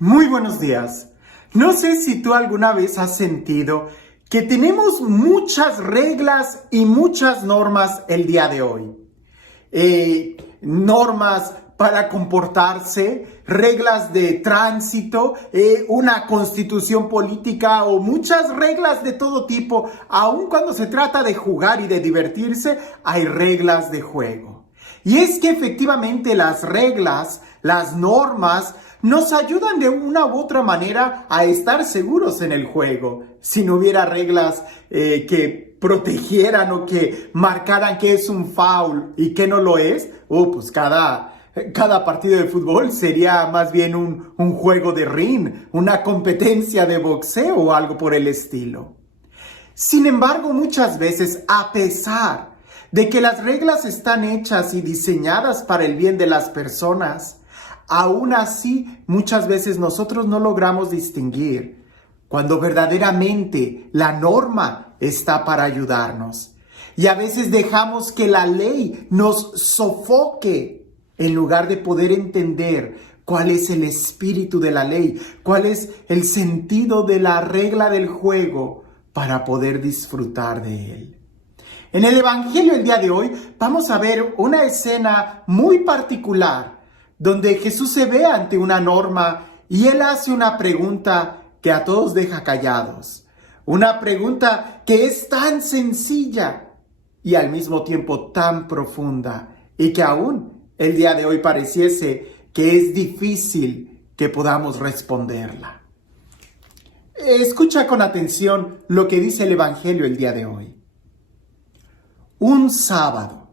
Muy buenos días. No sé si tú alguna vez has sentido que tenemos muchas reglas y muchas normas el día de hoy. Normas para comportarse, reglas de tránsito, una constitución política o muchas reglas de todo tipo. Aun cuando se trata de jugar y de divertirse, hay reglas de juego. Y es que efectivamente las reglas, las normas, nos ayudan de una u otra manera a estar seguros en el juego. Si no hubiera reglas que protegieran o que marcaran qué es un foul y qué no lo es, pues cada partido de fútbol sería más bien un juego de ring, una competencia de boxeo o algo por el estilo. Sin embargo, muchas veces, a pesar de que las reglas están hechas y diseñadas para el bien de las personas, aún así, muchas veces nosotros no logramos distinguir cuando verdaderamente la norma está para ayudarnos. Y a veces dejamos que la ley nos sofoque en lugar de poder entender cuál es el espíritu de la ley, cuál es el sentido de la regla del juego para poder disfrutar de él. En el Evangelio el día de hoy vamos a ver una escena muy particular donde Jesús se ve ante una norma y Él hace una pregunta que a todos deja callados. Una pregunta que es tan sencilla y al mismo tiempo tan profunda y que aún el día de hoy pareciese que es difícil que podamos responderla. Escucha con atención lo que dice el Evangelio el día de hoy. Un sábado,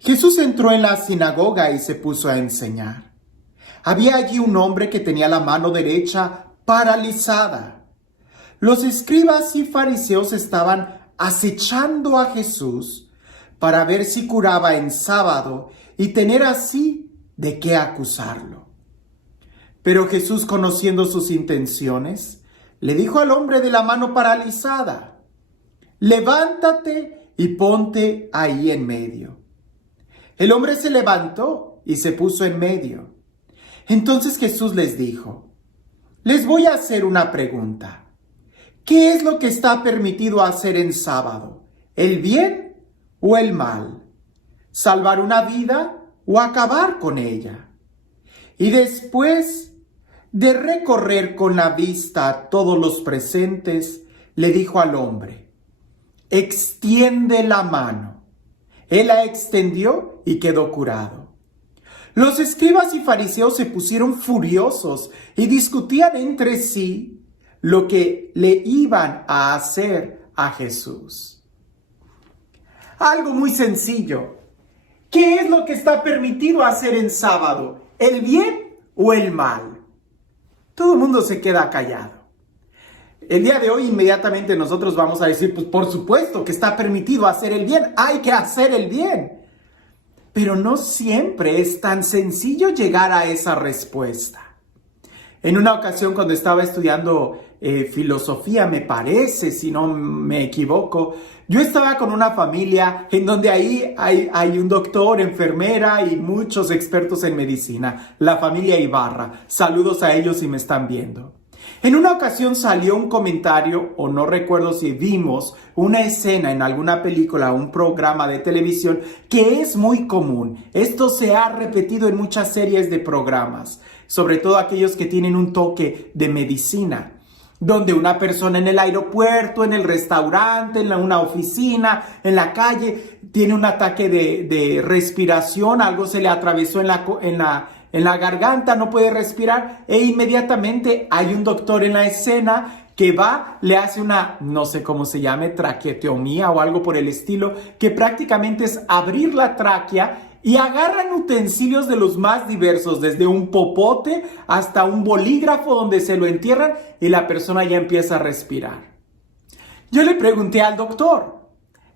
Jesús entró en la sinagoga y se puso a enseñar. Había allí un hombre que tenía la mano derecha paralizada. Los escribas y fariseos estaban acechando a Jesús para ver si curaba en sábado y tener así de qué acusarlo. Pero Jesús, conociendo sus intenciones, le dijo al hombre de la mano paralizada: levántate y ponte ahí en medio. El hombre se levantó y se puso en medio. Entonces Jesús les dijo: les voy a hacer una pregunta. ¿Qué es lo que está permitido hacer en sábado? ¿El bien o el mal? ¿Salvar una vida o acabar con ella? Y después de recorrer con la vista a todos los presentes, le dijo al hombre: extiende la mano. Él la extendió y quedó curado. Los escribas y fariseos se pusieron furiosos y discutían entre sí lo que le iban a hacer a Jesús. Algo muy sencillo. ¿Qué es lo que está permitido hacer en sábado? ¿El bien o el mal? Todo el mundo se queda callado. El día de hoy inmediatamente nosotros vamos a decir, pues por supuesto que está permitido hacer el bien, hay que hacer el bien. Pero no siempre es tan sencillo llegar a esa respuesta. En una ocasión cuando estaba estudiando filosofía, me parece, si no me equivoco, yo estaba con una familia en donde ahí hay un doctor, enfermera y muchos expertos en medicina, la familia Ibarra. Saludos a ellos si me están viendo. En una ocasión salió un comentario, o no recuerdo si vimos una escena en alguna película o un programa de televisión que es muy común. Esto se ha repetido en muchas series de programas, sobre todo aquellos que tienen un toque de medicina, donde una persona en el aeropuerto, en el restaurante, en una oficina, en la calle, tiene un ataque de respiración, algo se le atravesó en la garganta, no puede respirar e inmediatamente hay un doctor en la escena que va, le hace una, no sé cómo se llame, traqueotomía o algo por el estilo, que prácticamente es abrir la tráquea y agarran utensilios de los más diversos, desde un popote hasta un bolígrafo donde se lo entierran y la persona ya empieza a respirar. Yo le pregunté al doctor,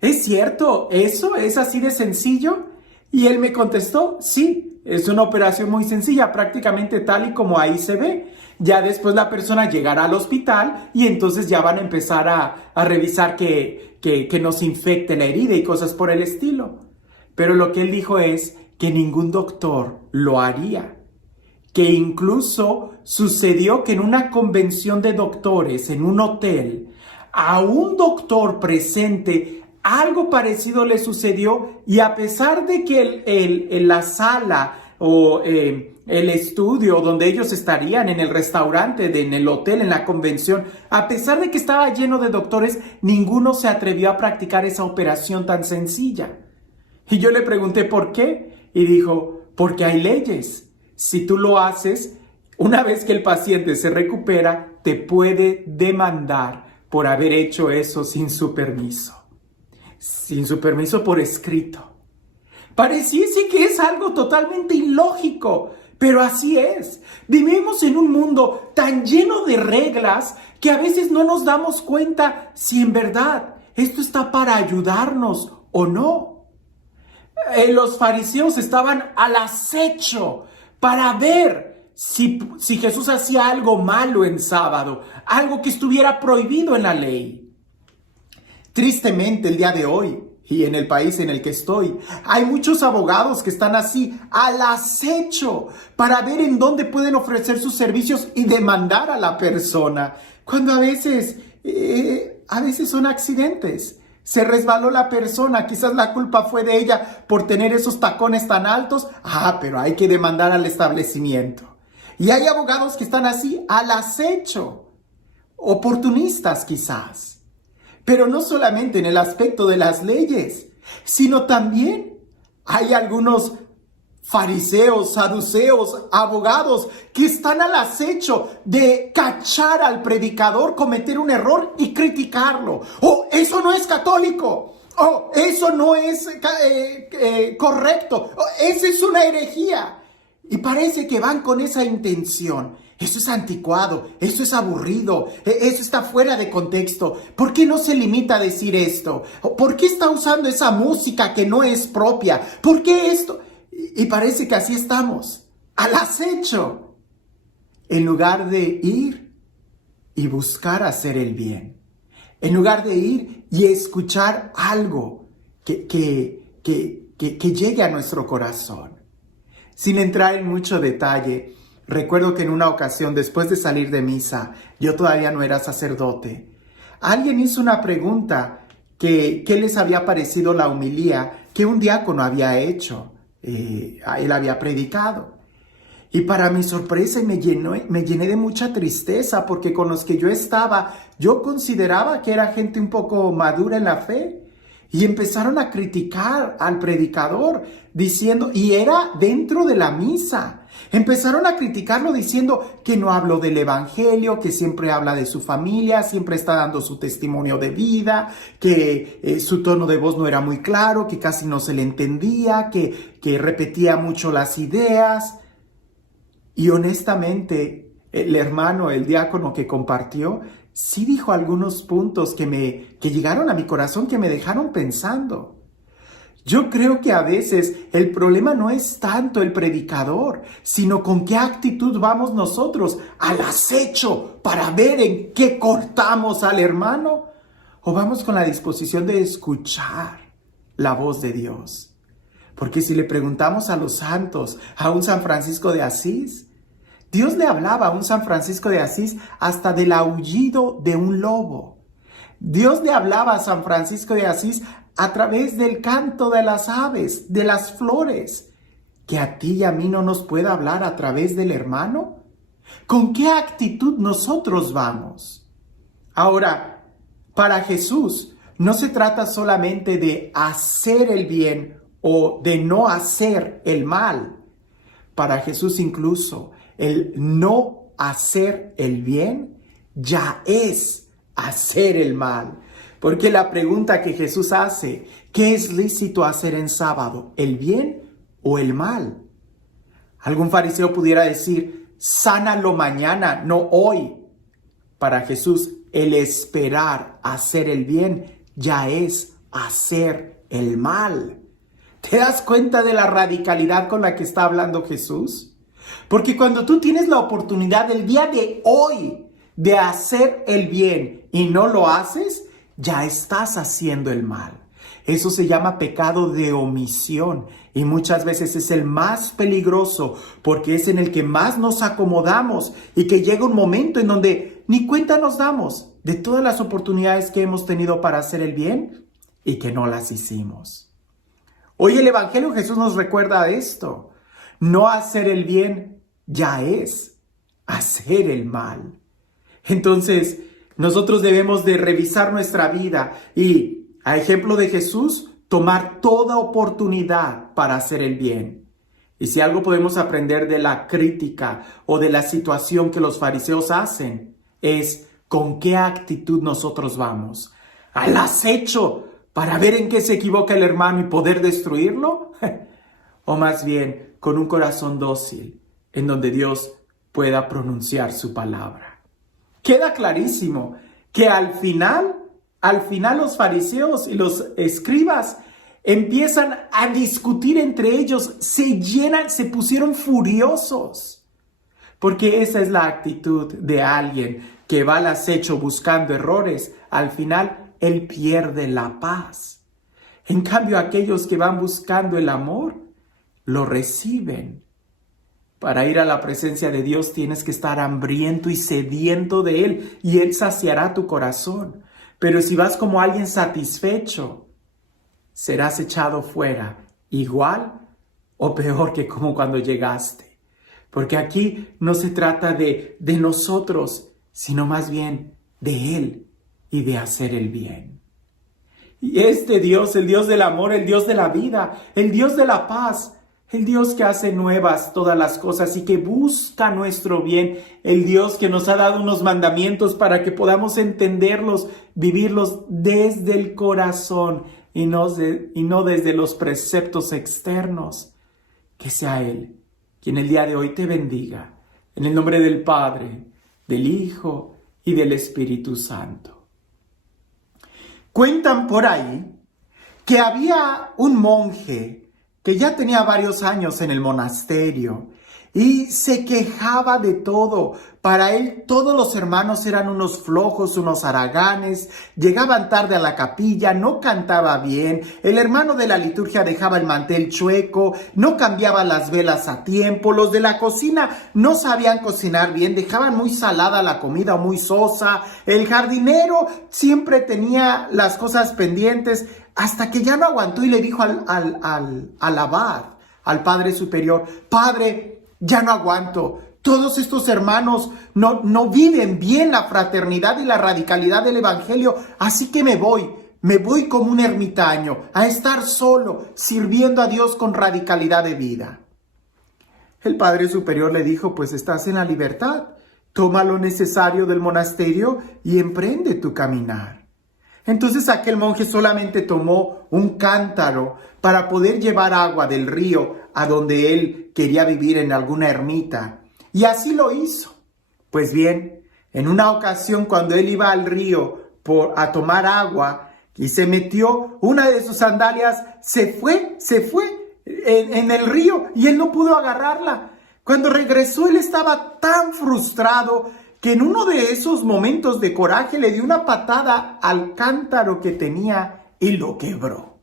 ¿es cierto eso? ¿Es así de sencillo? Y él me contestó, sí, es una operación muy sencilla, prácticamente tal y como ahí se ve. Ya después la persona llegará al hospital y entonces ya van a empezar a revisar que no se infecte la herida y cosas por el estilo. Pero lo que él dijo es que ningún doctor lo haría, que incluso sucedió que en una convención de doctores, en un hotel, a un doctor presente algo parecido le sucedió, y a pesar de que la sala o el estudio donde ellos estarían, en el restaurante, en el hotel, en la convención, a pesar de que estaba lleno de doctores, ninguno se atrevió a practicar esa operación tan sencilla. Y yo le pregunté por qué, y dijo, porque hay leyes. Si tú lo haces, una vez que el paciente se recupera, te puede demandar por haber hecho eso sin su permiso por escrito. Pareciese que es algo totalmente ilógico, pero así es. Vivimos en un mundo tan lleno de reglas que a veces no nos damos cuenta si en verdad esto está para ayudarnos o no. Los fariseos estaban al acecho para ver si Jesús hacía algo malo en sábado, algo que estuviera prohibido en la ley. Tristemente, el día de hoy, y en el país en el que estoy, hay muchos abogados que están así al acecho para ver en dónde pueden ofrecer sus servicios y demandar a la persona, cuando a veces son accidentes. Se resbaló la persona, quizás la culpa fue de ella por tener esos tacones tan altos. Pero hay que demandar al establecimiento. Y hay abogados que están así al acecho, oportunistas quizás. Pero no solamente en el aspecto de las leyes, sino también hay algunos fariseos, saduceos, abogados que están al acecho de cachar al predicador cometer un error y criticarlo. Eso no es católico. Eso no es correcto. Esa es una herejía. Y parece que van con esa intención. Eso es anticuado, eso es aburrido, eso está fuera de contexto. ¿Por qué no se limita a decir esto? ¿Por qué está usando esa música que no es propia? ¿Por qué esto? Y parece que así estamos, al acecho, en lugar de ir y buscar hacer el bien, en lugar de ir y escuchar algo que llegue a nuestro corazón. Sin entrar en mucho detalle, recuerdo que en una ocasión, después de salir de misa, yo todavía no era sacerdote, alguien hizo una pregunta que qué les había parecido la homilía que un diácono había hecho. Él había predicado. Y para mi sorpresa me llené de mucha tristeza, porque con los que yo estaba, yo consideraba que era gente un poco madura en la fe. Y empezaron a criticar al predicador diciendo, y era dentro de la misa, empezaron a criticarlo diciendo que no habló del evangelio, que siempre habla de su familia, siempre está dando su testimonio de vida, que su tono de voz no era muy claro, que casi no se le entendía, que repetía mucho las ideas. Y honestamente, el hermano, el diácono que compartió, sí dijo algunos puntos que llegaron a mi corazón, que me dejaron pensando. Yo creo que a veces el problema no es tanto el predicador, sino con qué actitud vamos nosotros al acecho para ver en qué cortamos al hermano, o vamos con la disposición de escuchar la voz de Dios. Porque si le preguntamos a los santos, a un San Francisco de Asís, Dios le hablaba a un San Francisco de Asís hasta del aullido de un lobo. Dios le hablaba a San Francisco de Asís a través del canto de las aves, de las flores. ¿Que a ti y a mí no nos pueda hablar a través del hermano? ¿Con qué actitud nosotros vamos? Ahora, para Jesús no se trata solamente de hacer el bien o de no hacer el mal. Para Jesús incluso el no hacer el bien ya es hacer el mal. Porque la pregunta que Jesús hace, ¿qué es lícito hacer en sábado? ¿El bien o el mal? Algún fariseo pudiera decir, sánalo mañana, no hoy. Para Jesús, el esperar hacer el bien ya es hacer el mal. ¿Te das cuenta de la radicalidad con la que está hablando Jesús? Porque cuando tú tienes la oportunidad el día de hoy de hacer el bien y no lo haces, ya estás haciendo el mal. Eso se llama pecado de omisión y muchas veces es el más peligroso porque es en el que más nos acomodamos y que llega un momento en donde ni cuenta nos damos de todas las oportunidades que hemos tenido para hacer el bien y que no las hicimos. Hoy el Evangelio Jesús nos recuerda esto. No hacer el bien ya es hacer el mal. Entonces, nosotros debemos de revisar nuestra vida y, a ejemplo de Jesús, tomar toda oportunidad para hacer el bien. Y si algo podemos aprender de la crítica o de la situación que los fariseos hacen, es con qué actitud nosotros vamos. ¿Al acecho para ver en qué se equivoca el hermano y poder destruirlo? O más bien, con un corazón dócil, en donde Dios pueda pronunciar su palabra. Queda clarísimo que al final los fariseos y los escribas empiezan a discutir entre ellos, se pusieron furiosos. Porque esa es la actitud de alguien que va al acecho buscando errores. Al final, él pierde la paz. En cambio, aquellos que van buscando el amor, lo reciben. Para ir a la presencia de Dios tienes que estar hambriento y sediento de Él, y Él saciará tu corazón. Pero si vas como alguien satisfecho, serás echado fuera, igual o peor que como cuando llegaste. Porque aquí no se trata de nosotros, sino más bien de Él y de hacer el bien. Y este Dios, el Dios del amor, el Dios de la vida, el Dios de la paz, el Dios que hace nuevas todas las cosas y que busca nuestro bien, el Dios que nos ha dado unos mandamientos para que podamos entenderlos, vivirlos desde el corazón y no desde los preceptos externos. Que sea Él quien el día de hoy te bendiga, en el nombre del Padre, del Hijo y del Espíritu Santo. Cuentan por ahí que había un monje que ya tenía varios años en el monasterio y se quejaba de todo. Para él todos los hermanos eran unos flojos, unos haraganes, llegaban tarde a la capilla, no cantaba bien, el hermano de la liturgia dejaba el mantel chueco, no cambiaba las velas a tiempo, los de la cocina no sabían cocinar bien, dejaban muy salada la comida o muy sosa, el jardinero siempre tenía las cosas pendientes, hasta que ya no aguantó y le dijo al abad, al padre superior: Padre, ya no aguanto. Todos estos hermanos no viven bien la fraternidad y la radicalidad del Evangelio, así que me voy como un ermitaño a estar solo, sirviendo a Dios con radicalidad de vida. El padre superior le dijo: pues estás en la libertad, toma lo necesario del monasterio y emprende tu caminar. Entonces aquel monje solamente tomó un cántaro para poder llevar agua del río a donde él quería vivir, en alguna ermita. Y así lo hizo. Pues bien, en una ocasión cuando él iba al río a tomar agua y se metió, una de sus sandalias se fue en el río y él no pudo agarrarla. Cuando regresó, él estaba tan frustrado que en uno de esos momentos de coraje le dio una patada al cántaro que tenía y lo quebró.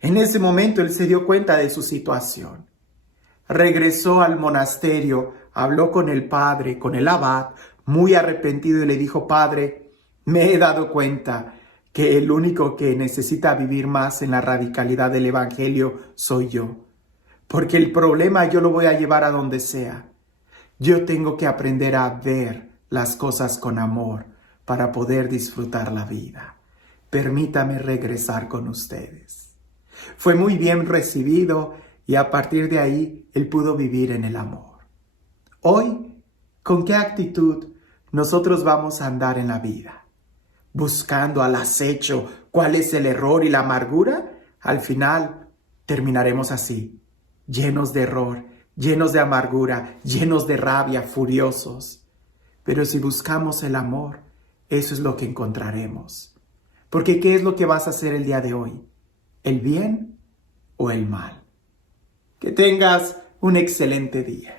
En ese momento él se dio cuenta de su situación. Regresó al monasterio, habló con el padre, con el abad, muy arrepentido, y le dijo: Padre, me he dado cuenta que el único que necesita vivir más en la radicalidad del Evangelio soy yo. Porque el problema yo lo voy a llevar a donde sea. Yo tengo que aprender a ver las cosas con amor para poder disfrutar la vida. Permítame regresar con ustedes. Fue muy bien recibido y a partir de ahí él pudo vivir en el amor. Hoy, ¿con qué actitud nosotros vamos a andar en la vida? ¿Buscando al acecho cuál es el error y la amargura? Al final terminaremos así, llenos de error, llenos de amargura, llenos de rabia, furiosos. Pero si buscamos el amor, eso es lo que encontraremos. Porque ¿qué es lo que vas a hacer el día de hoy? ¿El bien o el mal? Que tengas un excelente día.